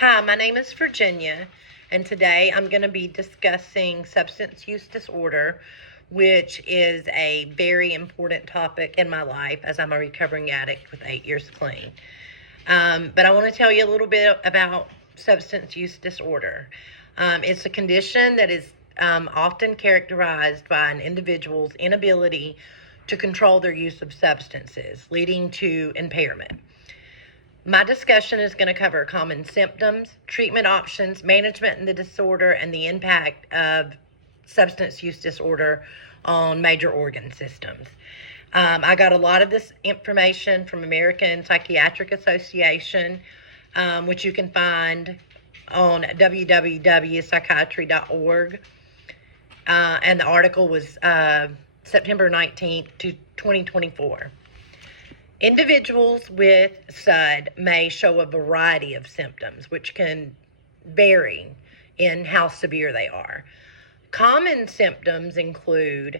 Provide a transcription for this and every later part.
Hi, my name is Virginia, and today I'm going to be discussing substance use disorder, which is a very important topic in my life as I'm a recovering addict with 8 years clean. But I want to tell you a little bit about substance use disorder. It's a condition that is often characterized by an individual's inability to control their use of substances, leading to impairment. My discussion is going to cover common symptoms, treatment options, management in the disorder, and the impact of substance use disorder on major organ systems. I got a lot of this information from American Psychiatric Association, which you can find on www.psychiatry.org. And the article was September 19th to 2024. Individuals with SUD may show a variety of symptoms, which can vary in how severe they are. Common symptoms include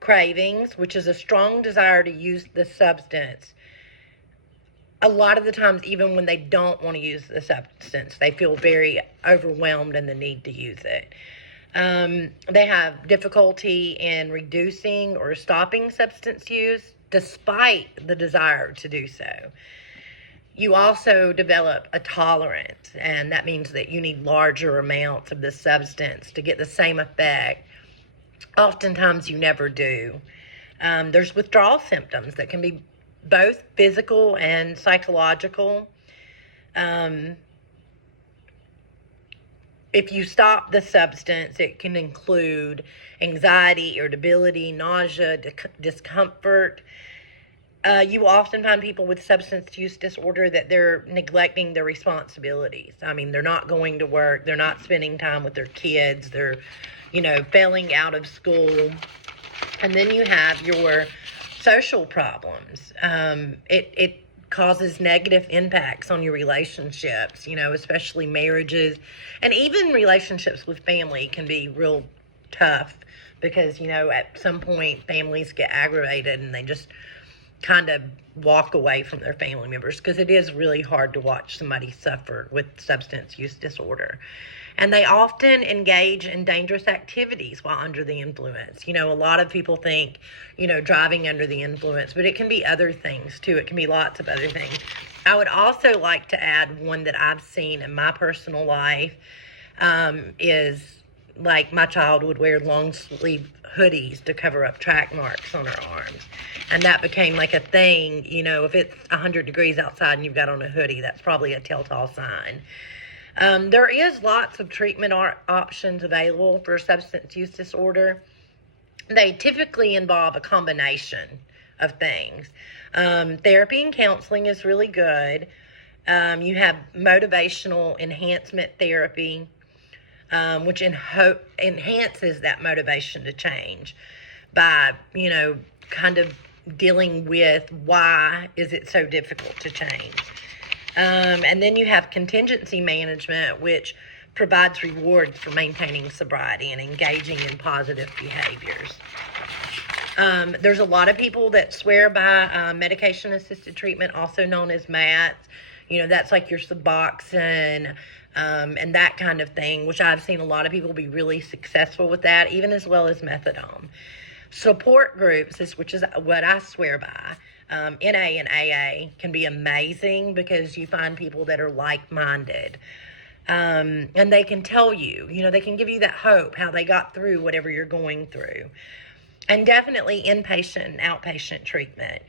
cravings, which is a strong desire to use the substance. A lot of the times, even when they don't want to use the substance, they feel very overwhelmed in the need to use it. They have difficulty in reducing or stopping substance use despite the desire to do so. You also develop a tolerance, and that means that you need larger amounts of the substance to get the same effect. Oftentimes you never do. There's withdrawal symptoms that can be both physical and psychological. If you stop the substance, it can include anxiety, irritability, nausea, discomfort. You often find people with substance use disorder that they're neglecting their responsibilities. I mean, they're not going to work, they're not spending time with their kids, they're, failing out of school. And then you have your social problems. It causes negative impacts on your relationships, especially marriages, and even relationships with family can be real tough because, at some point families get aggravated and they just kind of walk away from their family members because it is really hard to watch somebody suffer with substance use disorder. And they often engage in dangerous activities while under the influence. A lot of people think, driving under the influence, but it can be other things too. It can be lots of other things. I would also like to add one that I've seen in my personal life is like my child would wear long sleeve hoodies to cover up track marks on her arms. And that became like a thing, if it's 100 degrees outside and you've got on a hoodie, that's probably a telltale sign. There is lots of treatment options available for substance use disorder. They typically involve a combination of things. Therapy and counseling is really good. You have motivational enhancement therapy, which enhances that motivation to change by, kind of dealing with why is it so difficult to change. And then you have contingency management, which provides rewards for maintaining sobriety and engaging in positive behaviors. There's a lot of people that swear by medication-assisted treatment, also known as MATs. That's like your Suboxone and that kind of thing, which I've seen a lot of people be really successful with that, even as well as methadone. Support groups, which is what I swear by, NA and AA can be amazing because you find people that are like-minded. And they can tell you, they can give you that hope, how they got through whatever you're going through. And definitely inpatient and outpatient treatment.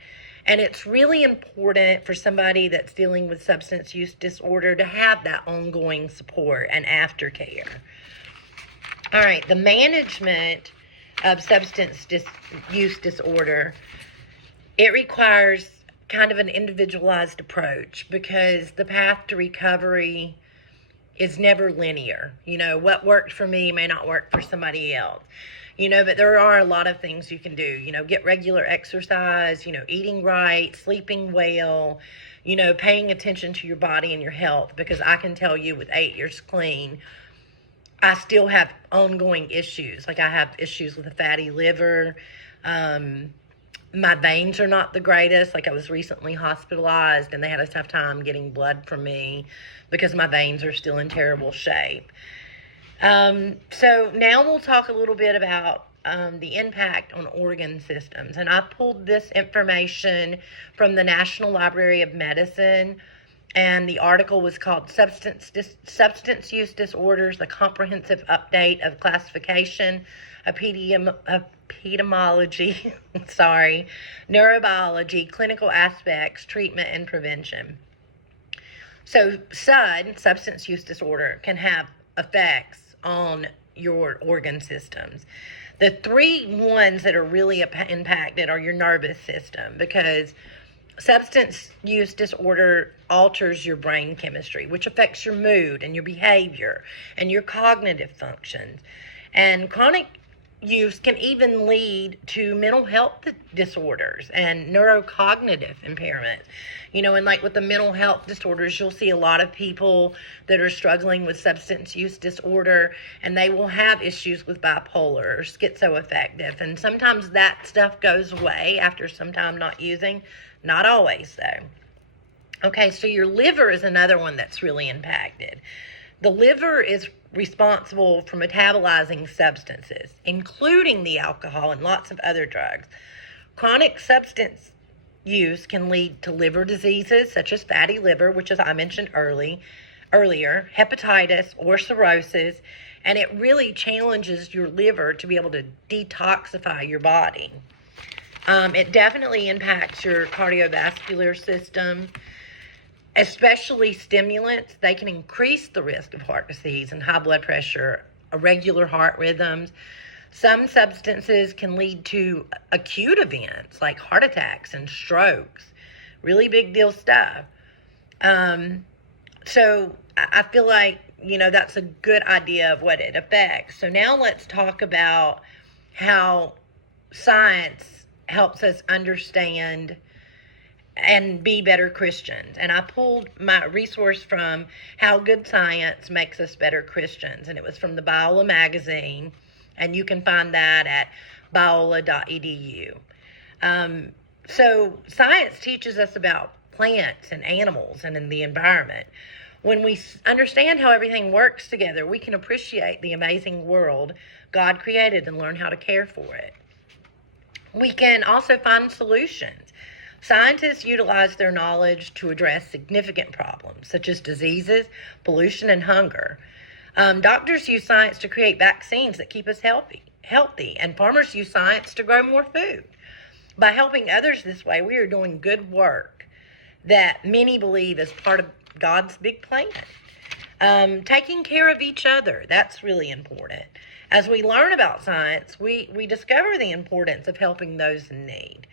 And it's really important for somebody that's dealing with substance use disorder to have that ongoing support and aftercare. All right, the management of substance use disorder, it requires kind of an individualized approach because the path to recovery is never linear. What worked for me may not work for somebody else. But there are a lot of things you can do. Get regular exercise, eating right, sleeping well, paying attention to your body and your health, because I can tell you with 8 years clean, I still have ongoing issues. Like I have issues with a fatty liver, My veins are not the greatest. Like, I was recently hospitalized and they had a tough time getting blood from me because my veins are still in terrible shape. So now we'll talk a little bit about the impact on organ systems. And I pulled this information from the National Library of Medicine, and the article was called Substance Use Disorders, the Comprehensive Update of Classification, Epidemiology, Neurobiology, Clinical Aspects, Treatment, and Prevention. So SUD, substance use disorder, can have effects on your organ systems. The three ones that are really impacted are your nervous system, because substance use disorder alters your brain chemistry, which affects your mood and your behavior and your cognitive functions. And chronic use can even lead to mental health disorders and neurocognitive impairment. And like with the mental health disorders, you'll see a lot of people that are struggling with substance use disorder, and they will have issues with bipolar or schizoaffective. And sometimes that stuff goes away after some time not using. Not always, though. Okay, so your liver is another one that's really impacted. The liver is responsible for metabolizing substances, including the alcohol and lots of other drugs. Chronic substance use can lead to liver diseases such as fatty liver, which, as I mentioned earlier, hepatitis or cirrhosis, and it really challenges your liver to be able to detoxify your body. It definitely impacts your cardiovascular system, especially stimulants. They can increase the risk of heart disease and high blood pressure, irregular heart rhythms. Some substances can lead to acute events like heart attacks and strokes. Really big deal stuff. So I feel like, that's a good idea of what it affects. So now let's talk about how science helps us understand and be better Christians. And I pulled my resource from How Good Science Makes Us Better Christians, and it was from the Biola magazine, and you can find that at biola.edu. So science teaches us about plants and animals and in the environment. When we understand how everything works together, we can appreciate the amazing world God created and learn how to care for it. We can also find solutions. Scientists utilize their knowledge to address significant problems such as diseases, pollution, and hunger. Doctors use science to create vaccines that keep us healthy, and farmers use science to grow more food. By helping others this way, we are doing good work that many believe is part of God's big plan. Taking care of each other, that's really important. As we learn about science, we discover the importance of helping those in need.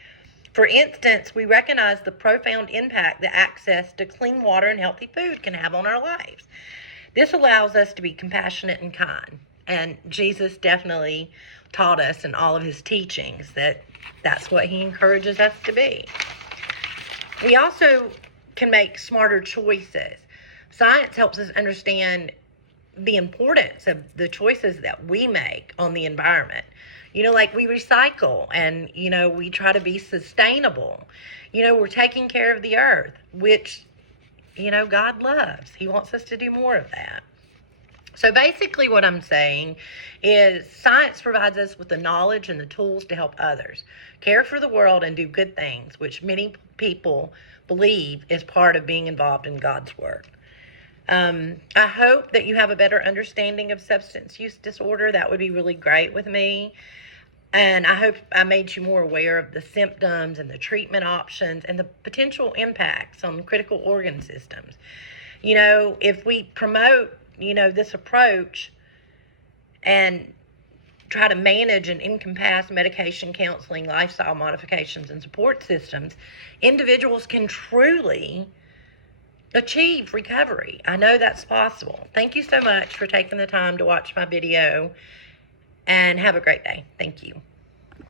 For instance, we recognize the profound impact that access to clean water and healthy food can have on our lives. This allows us to be compassionate and kind. And Jesus definitely taught us in all of his teachings that that's what he encourages us to be. We also can make smarter choices. Science helps us understand the importance of the choices that we make on the environment. Like we recycle and, we try to be sustainable. We're taking care of the earth, which, God loves. He wants us to do more of that. So basically what I'm saying is science provides us with the knowledge and the tools to help others, care for the world, and do good things, which many people believe is part of being involved in God's work. I hope that you have a better understanding of substance use disorder. That would be really great with me. And I hope I made you more aware of the symptoms and the treatment options and the potential impacts on critical organ systems. If we promote, this approach and try to manage and encompass medication, counseling, lifestyle modifications, and support systems, individuals can truly achieve recovery. I know that's possible. Thank you so much for taking the time to watch my video, and have a great day. Thank you.